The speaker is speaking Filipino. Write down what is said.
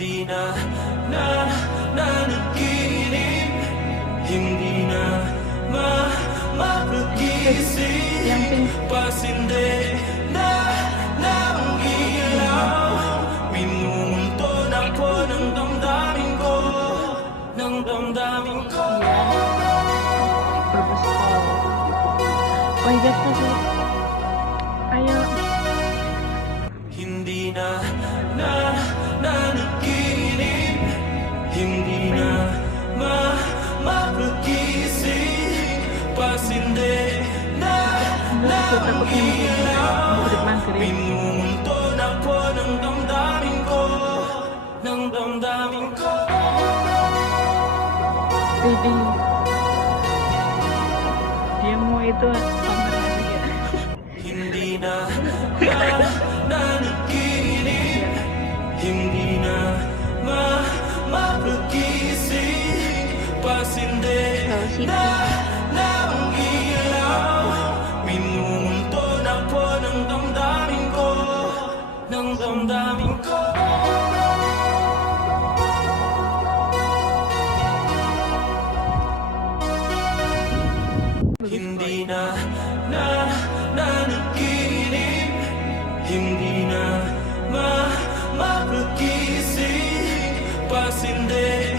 Hindi na nanaginip, hindi na makagising, pasinde na ng ilaw. Minunto na ko ng damdamin ko, ng damdamin ko. Purpose ko. Panggap na ko. Ayaw. Hindi na nanaginip, hindi na makagising, pasinde na ng ilaw. Minunto na ko ng damdamin ko, ng damdamin ko. Pwede. Diyan mo ito. Sige. Hindi na nanaginip, hindi na makagising, pasinde na ng ilaw. Minunto na ko ng damdamin ko, ng damdamin ko. Hindi na nanaginip, hindi na makagising, pasinde